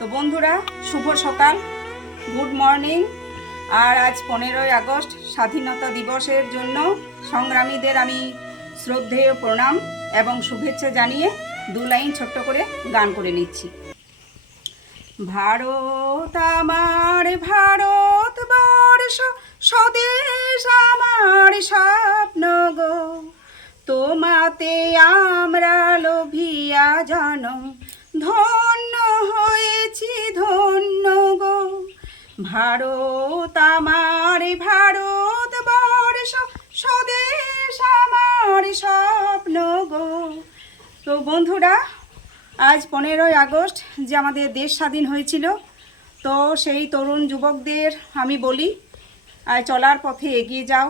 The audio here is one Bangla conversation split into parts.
তো বন্ধুরা, শুভ সকাল, গুড মর্নিং। আর আজ 15ই আগস্ট স্বাধীনতা দিবসের জন্য সংগ্রামীদের আমি শ্রদ্ধেয় প্রণাম এবং শুভেচ্ছা জানিয়ে 2 লাইন ছোট্ট করে গান করে নিচ্ছি। ভারত আমার ভারতবর্ষ, স্বদেশ আমার স্বপ্ন গো, তোমাতে আমরা লোভিয়া জানো, ধন্য হয়েছি ধন্য গো। ভারত আমার ভারতবর্ষ, স্বদেশ আমার স্বপ্ন গো। তো বন্ধুরা, আজ 15ই আগস্ট যে আমাদের দেশ স্বাধীন হয়েছিল, তো সেই তরুণ যুবকদের আমি বলি, চলার পথে এগিয়ে যাও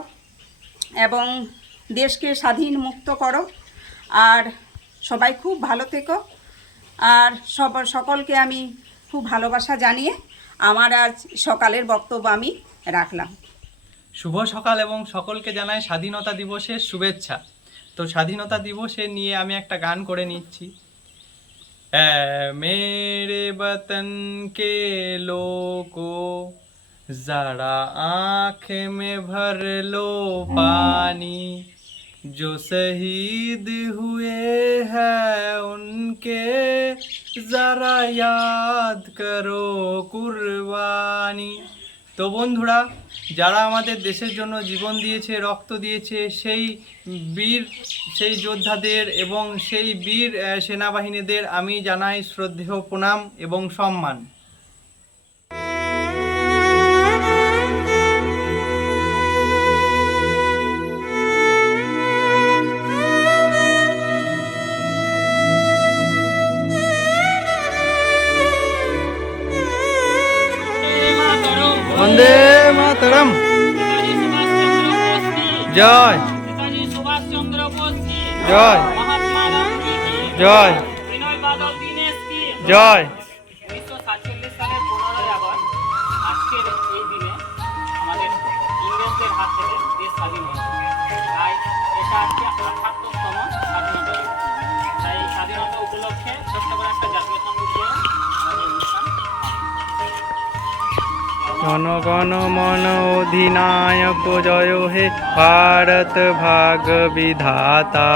এবং দেশকে স্বাধীন মুক্ত করো। আর সবাই খুব ভালো থেকো। আর সকলকে আমি খুব ভালোবাসা জানিয়ে আমার আজ সকালের বক্তব্য আমি রাখলাম। শুভ সকাল এবং সকলকে জানাই স্বাধীনতা দিবসের শুভেচ্ছা। তো স্বাধীনতা দিবসে নিয়ে আমি একটা গান করে নিচ্ছি। मेरे वतन के लोगों, जरा आँख में भर लो पानी, जो शहीद हुए हैं उनके जरा याद करो कुर्बानी। তো বন্ধুরা, যারা আমাদের দেশের জন্য জীবন দিয়েছে, রক্ত দিয়েছে, সেই যোদ্ধাদের এবং সেই বীর সেনাবাহিনীদের আমি জানাই শ্রদ্ধেয় প্রণাম এবং সম্মান। বন্দে মাতরম। জয় জয় জয় জয়। 1947 সালের 15ই আগস্ট আজকের এই দিনে আমাদের ইংরেজদের হাত থেকে দেশ স্বাধীন হয়েছে। তাই এটা আজকে 78তম স্বাধীনতা দিবস। তাই এই স্বাধীনতা উপলক্ষে ছোট্ট করে একটা জাতীয় সঙ্গীত দিয়ে আমাদের অনুষ্ঠান। জন গণ মন অধিনায়ক জয় হে भारत भाग विधाता,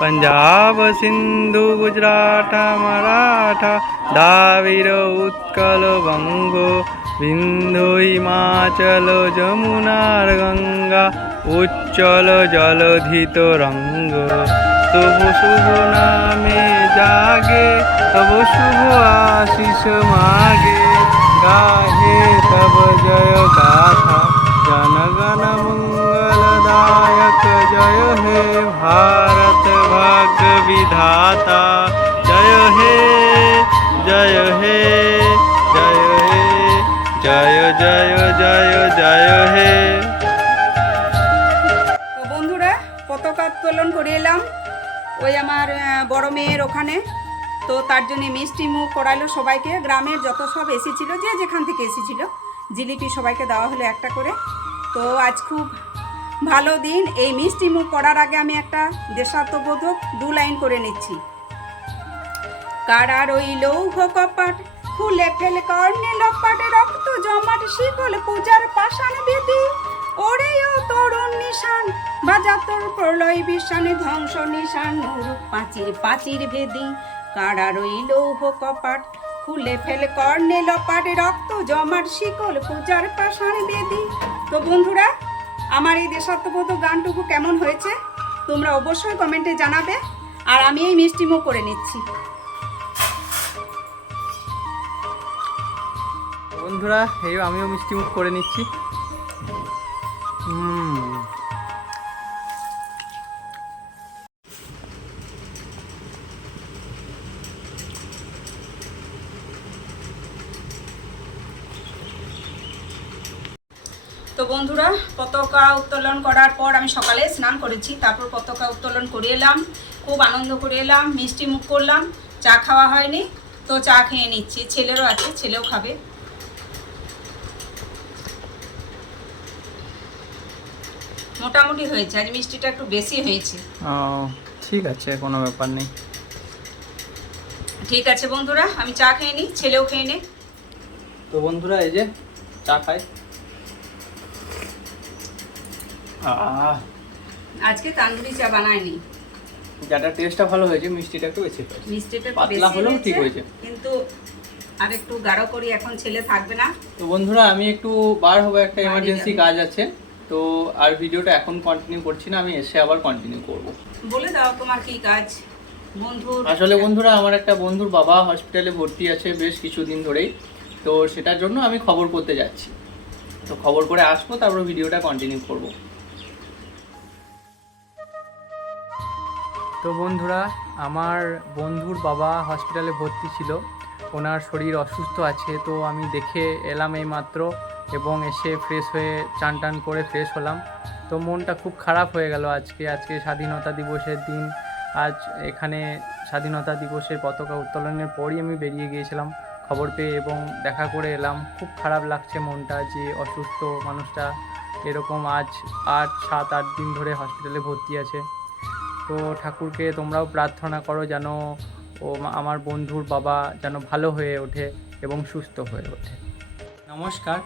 पंजाब सिंधु गुजरात मराठा, द्राविड़ उत्कल बंग, बिंदु हिमाचल जमुना गंगा, उच्चल जलधि तरंग। शुभ शुभ नामे जागे, तब शुभ आशीष मागे, गाहे तब जय गाथा, जनगण मंगलदायक जय हे भारत भाग्य विधाता। जय हे जय हे जय हे जय जय जय जय हे। তো বন্ধুরা, পতাকা উত্তোলন করে এলাম ওই আমার বড় মেয়ের ওখানে। তো তার জন্য মিষ্টি মুখ করাইলো সবাইকে, গ্রামের যত সব এসেছিল, যে যেখান থেকে এসেছিল, জিলিপি সবাইকে দেওয়া হলো একটা করে। তো আজ খুব ভালো দিন। এই মিষ্টি মুখ করার আগে আমি একটা দেশাত্মবোধক 2 লাইন করে নিচ্ছি। কারা রইল কপাট, খুলে ফেল কর্ণে লপাট, রক্ত জমাট শিকল পূজার পাষাণ বেদি, ওরেও তরুণ নিশান বাজা তোর প্রলয় বিশানে ধ্বংস নিশান, পাঁচির পাঁচির ভেদি। কারা রইল কপাট, খুলে ফেল কর্ণে লপাট, রক্ত জমাট শিকল পূজার পাষাণ বেদি। তো বন্ধুরা, আমার এই দেশাত্মবোধক গানটুকু কেমন হয়েছে তোমরা অবশ্যই কমেন্টে জানাবে। আর আমি এই মিষ্টি মুখ করে নিচ্ছি। বন্ধুরা, এই আমিও মিষ্টি মুখ করে নিচ্ছি। তো বন্ধুরা, পতাকা উত্তোলন করার পর আমি সকালে স্নান করেছি, তারপর পতাকা উত্তোলন করে এলাম, খুব আনন্দ করে এলাম, মিষ্টি মুখ করলাম। চা খাওয়া হয়নি, তো চা খেয়ে নিচ্ছি। ছেলেরও আছে, ছেলেও খাবে। মোটামুটি হয়েছে, আজ মিষ্টিটা একটু বেশি হয়েছে। ঠিক আছে, কোনো ব্যাপার নেই। ঠিক আছে বন্ধুরা, আমি চা খেয়ে নিই, ছেলেও খেয়ে নে। তো বন্ধুরা এই যে চা খাই। আজকে তান্দুরি চা বানায়নি, চাটা টেস্টটা ভালো হয়েছে, মিষ্টিটা একটু বেশি হয়েছে, মিষ্টিটা একটু পাতলা বেশি হলেও ঠিক হয়েছে। কিন্তু আর একটু গাঢ় করি, এখন ছেলে থাকবে না। তো বন্ধুরা আমি একটু বার হবো, একটা বাড়ি এমার্জেন্সি যাবো। কাজ আছে, তো আর ভিডিওটা এখন কন্টিনিউ করছি না, আমি এসে আবার কন্টিনিউ করব। বলে দাও তোমার কি কাজ বন্ধুর। আসলে বন্ধুরা আমার একটা বন্ধুর বাবা হসপিটালে ভর্তি আছে বেশ কিছুদিন ধরেই, তো সেটার জন্য আমি খবর করতে যাচ্ছি। তো খবর করে আসবো, তারপর ভিডিওটা কন্টিনিউ করব। তো বন্ধুরা আমার বন্ধুর বাবা হসপিটালে ভর্তি ছিল, ওনার শরীর অসুস্থ আছে, তো আমি দেখে এলাম এই মাত্র, এবং এসে ফ্রেশ হয়ে চান টান করে ফ্রেশ হলাম। তো মনটা খুব খারাপ হয়ে গেল আজকে স্বাধীনতা দিবসের দিন। আজ এখানে স্বাধীনতা দিবসের পতাকা উত্তোলনের পরই আমি বেরিয়ে গিয়েছিলাম খবর পেয়ে, এবং দেখা করে এলাম। খুব খারাপ লাগছে মনটা যে অসুস্থ মানুষটা এরকম আজ 7-8 দিন ধরে হসপিটালে ভর্তি আছে। তো ঠাকুরকে তোমরাও প্রার্থনা করো যেন আমার বন্ধুর বাবা যেন ভালো হয়ে ওঠে এবং সুস্থ হয়ে ওঠে। নমস্কার।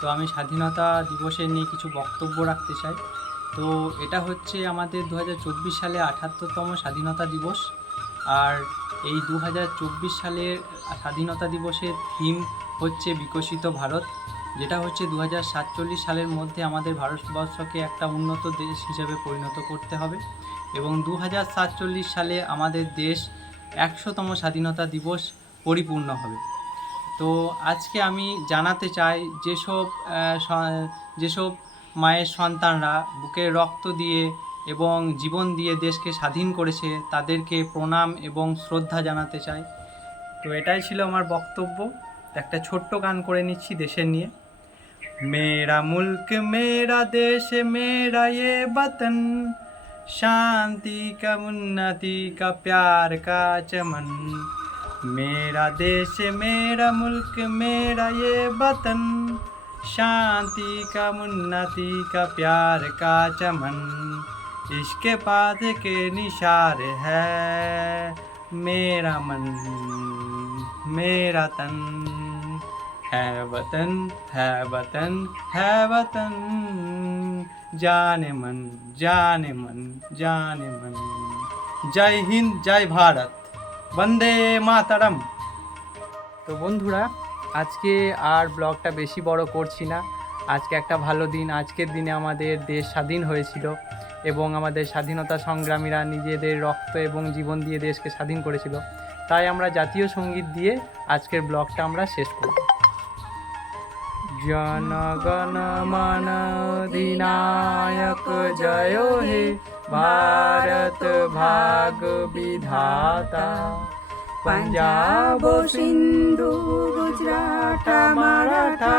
তো আমি স্বাধীনতা দিবসের নিয়ে কিছু বক্তব্য রাখতে চাই। তো এটা হচ্ছে আমাদের 2024 সালে 78তম স্বাধীনতা দিবস। আর এই 2024 সালের স্বাধীনতা দিবসের থিম হচ্ছে বিকশিত ভারত, যেটা হচ্ছে 2047 সালের মধ্যে আমাদের ভারতবর্ষকে একটা উন্নত দেশ হিসেবে পরিণত করতে হবে, এবং 2047 সালে আমাদের দেশ 100তম স্বাধীনতা দিবস পরিপূর্ণ হবে। তো আজকে আমি জানাতে চাই যেসব মায়ের সন্তানরা বুকে রক্ত দিয়ে এবং জীবন দিয়ে দেশকে স্বাধীন করেছে তাদেরকে প্রণাম এবং শ্রদ্ধা জানাতে চাই। তো এটাই ছিল আমার বক্তব্য। একটা ছোট্ট গান করে নিচ্ছি দেশের নিয়ে। मेरा मुल्क मेरा देश मेरा ये वतन, शांति का उन्नति का प्यार का चमन। मेरा देश मेरा मुल्क मेरा ये वतन, शांति का उन्नति का प्यार का चमन। इसके पास के निशार है मेरा मन मेरा तन, है वतन है वतन है वतन, जाने मन जाने मन जाने मन। जय हिंद जय भारत, বন্দে মাতরম। তো বন্ধুরা আজকে আর ব্লগটা বেশি বড় করছি না। আজকে একটা ভালো দিন, আজকের দিনে আমাদের দেশ স্বাধীন হয়েছিল এবং আমাদের স্বাধীনতা সংগ্রামীরা নিজেদের রক্ত এবং জীবন দিয়ে দেশকে স্বাধীন করেছিল। তাই আমরা জাতীয় সঙ্গীত দিয়ে আজকের ব্লগটা আমরা শেষ করব। जनगण मन अधिनायक जय हे भारत भाग विधाता। पंजाब सिंधु गुजरात मराठा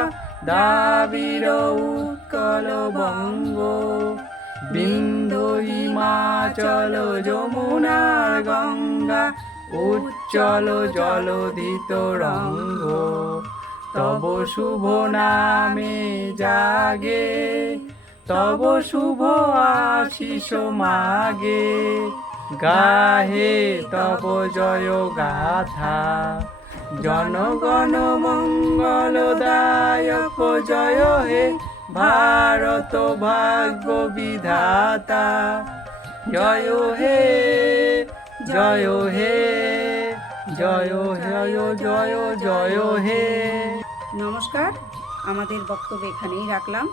द्राविड़ उत्कल बंग, बिंदु हिमाचल যমুনা गंगा उच्चल जलधि तरंग। तब शुभ नामे जागे तब शुभ आशीष मागे, गाहे तब जय गाथा जनगण मंगलदायक जय हे भारत भाग्य विधाता। जय हे जय हे জয় জয় জয় জয় হে। নমস্কার, আমাদের বক্তব্য এখানেই রাখলাম।